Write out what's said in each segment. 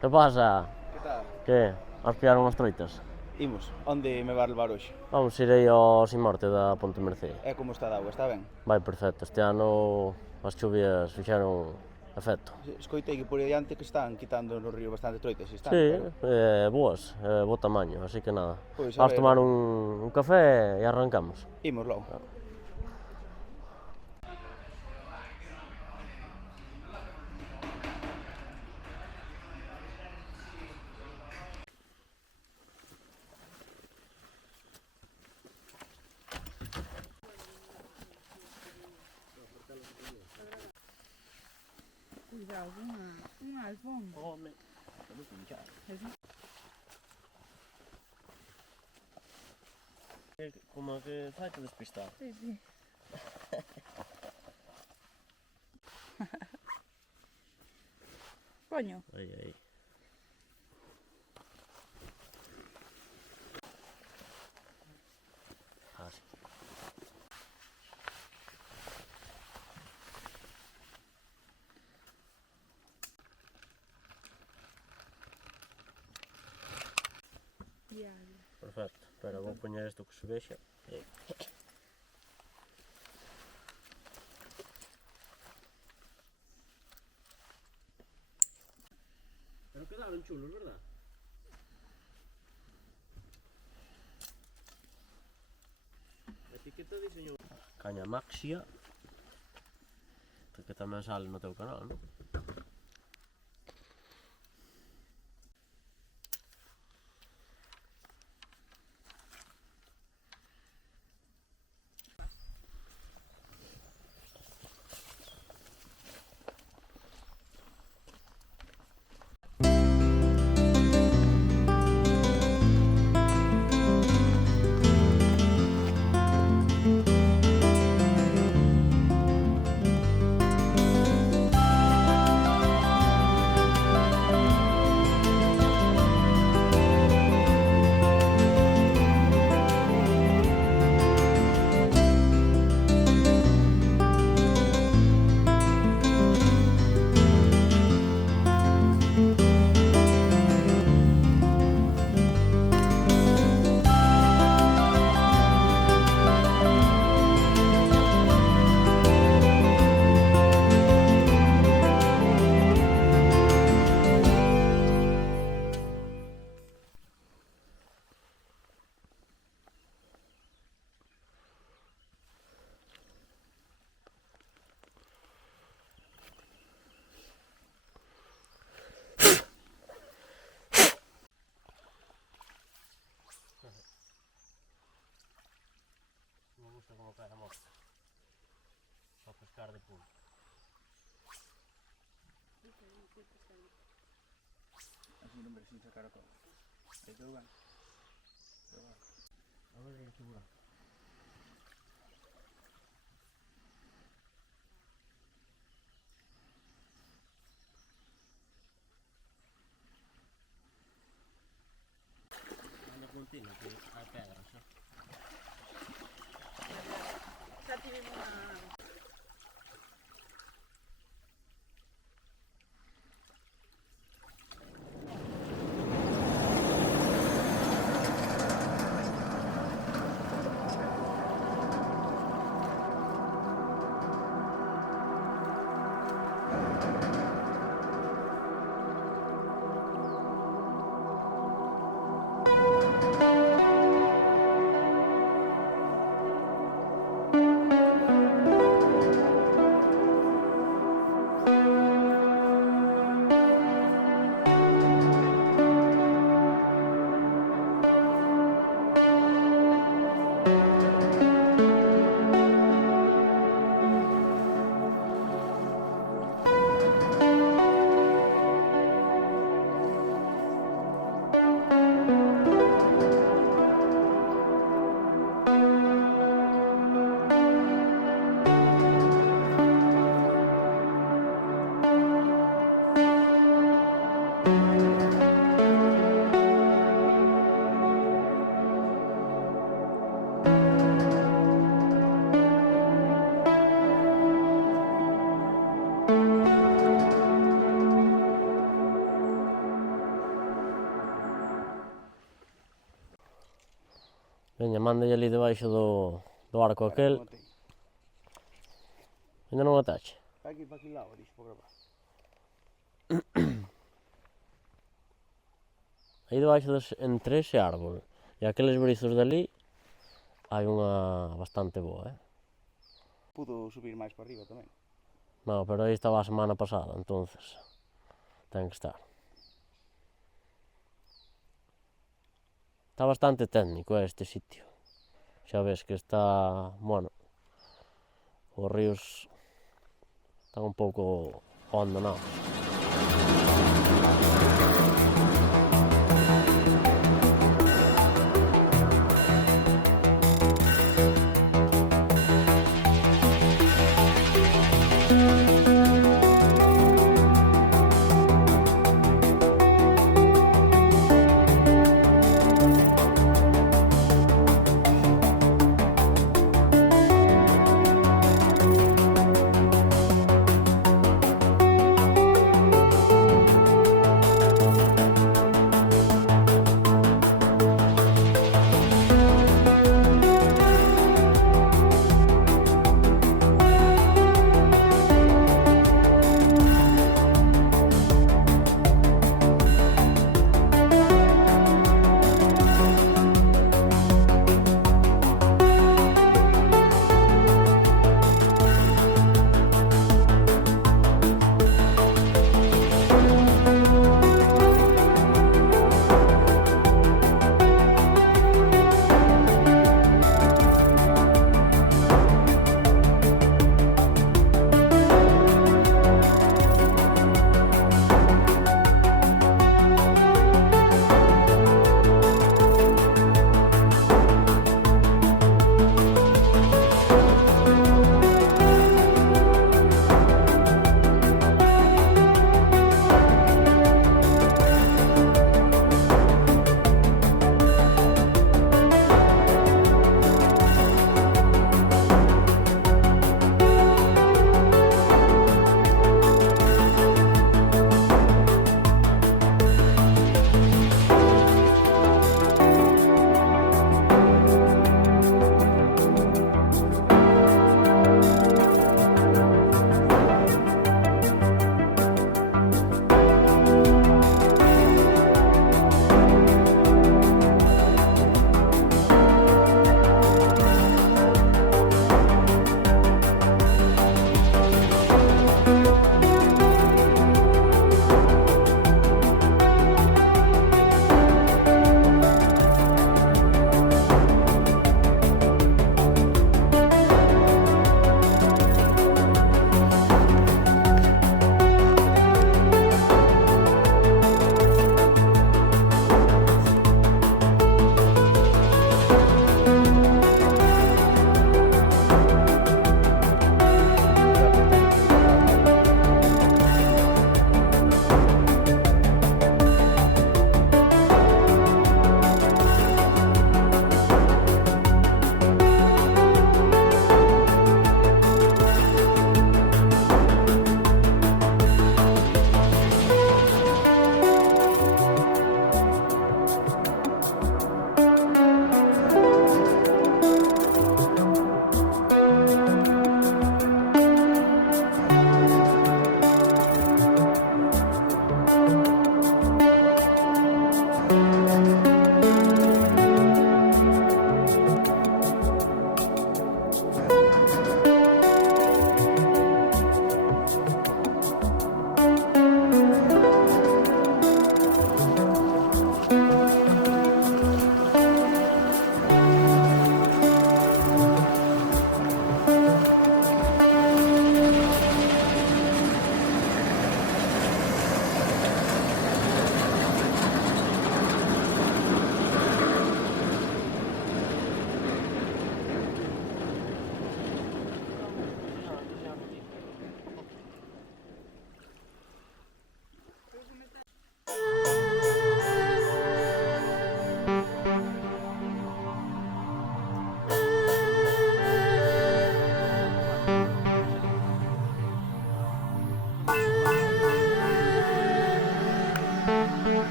Que pasa? Que tal? Que? Vas pillar unhas troitas? Imos, onde me vas levar hoxe? Vamos ir aí ao Simorte da Ponte Mercé. E como está a auga, está ben? Vai perfecto, este ano as chuvias fixeron efecto. Escoitei que por aí adiante que están quitando no río bastante troitas, están, Sí, pero... boas, bo tamaño, así que nada. Pois, a Vamos ver, tomar un café e arrancamos. Imos logo. Cuidado, unha alfombra. Home, vou pinchar. Como que fai te despistar. Sí, sí. Coño. Aí. Así. Diablo. Perfecto, espera, vou poñer isto que se vexa. Pero quedaron chulos, verdad? A etiqueta diseñou Caña Maxia, que tamén sale no teu canal, non? Me gusta como cae a mosca. Só pescar de punta. Así non ver sin sacar a cola. Aí todo ben. A ver que buraco. Anda continua que hai pedras, xa. Xa tivemos unha... Veña, mándalle ali debaixo do arco aquel. Ainda non atache. Para aquí lado, dixo, para gravar. Aí debaixo entre ese árbol e aqueles brizos dali hai unha bastante boa, Pudo subir máis para arriba tamén. No, pero aí estaba a semana pasada, entonces ten que estar. Está bastante técnico este sitio. Xa ves que está, bueno, os ríos están un pouco abandonados.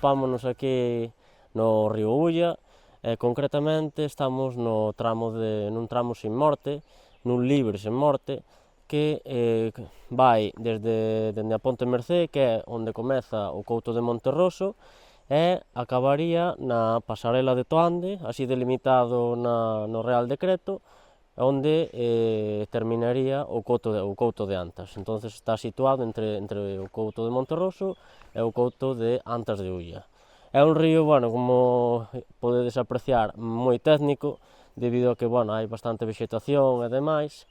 atopámonos aquí no río Ulla, e concretamente estamos nun tramo sin morte, nun libre sen morte, que vai dende a Ponte Mercé, que é onde comeza o couto de Monterroso, e acabaría na pasarela de Toande, así delimitado no Real Decreto, onde terminaría o couto de Antas. Entonces está situado entre o couto de Monterroso e o couto de Antas de Ulla. É un río, bueno, como podedes apreciar, moi técnico, debido a que, bueno, hai bastante vexetación e demais.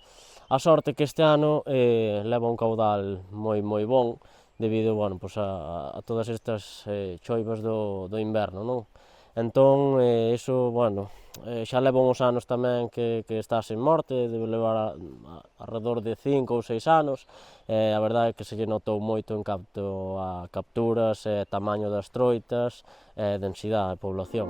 A sorte que este ano leva un caudal moi bon, debido, bueno, pues a todas estas choivas do inverno, non? Entón, iso, bueno, xa leva uns anos tamén que está sen morte, debe levar alrededor de 5 ou 6 anos, e a verdade é que se lle notou moito en canto a capturas, tamaño das troitas, densidade de población.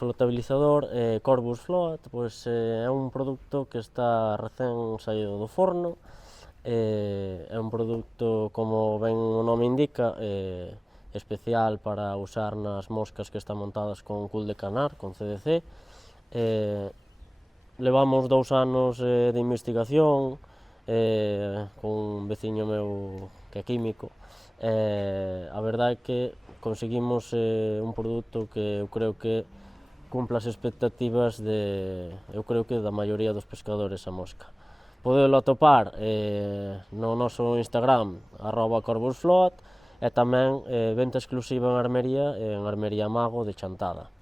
flotabilizador Corvus Float, pois é un produto que está recén saído do forno, é un produto, como ben o nome indica, especial para usar nas moscas que están montadas con cul de canar, con CDC. Levamos 2 anos de investigación con un veciño meu que é químico. A verdade é que conseguimos un produto que eu creo que cumpla as expectativas da maioría dos pescadores a mosca. Podelo atopar no noso Instagram, @corvusfloat, e tamén venta exclusiva en Armería Mago de Chantada.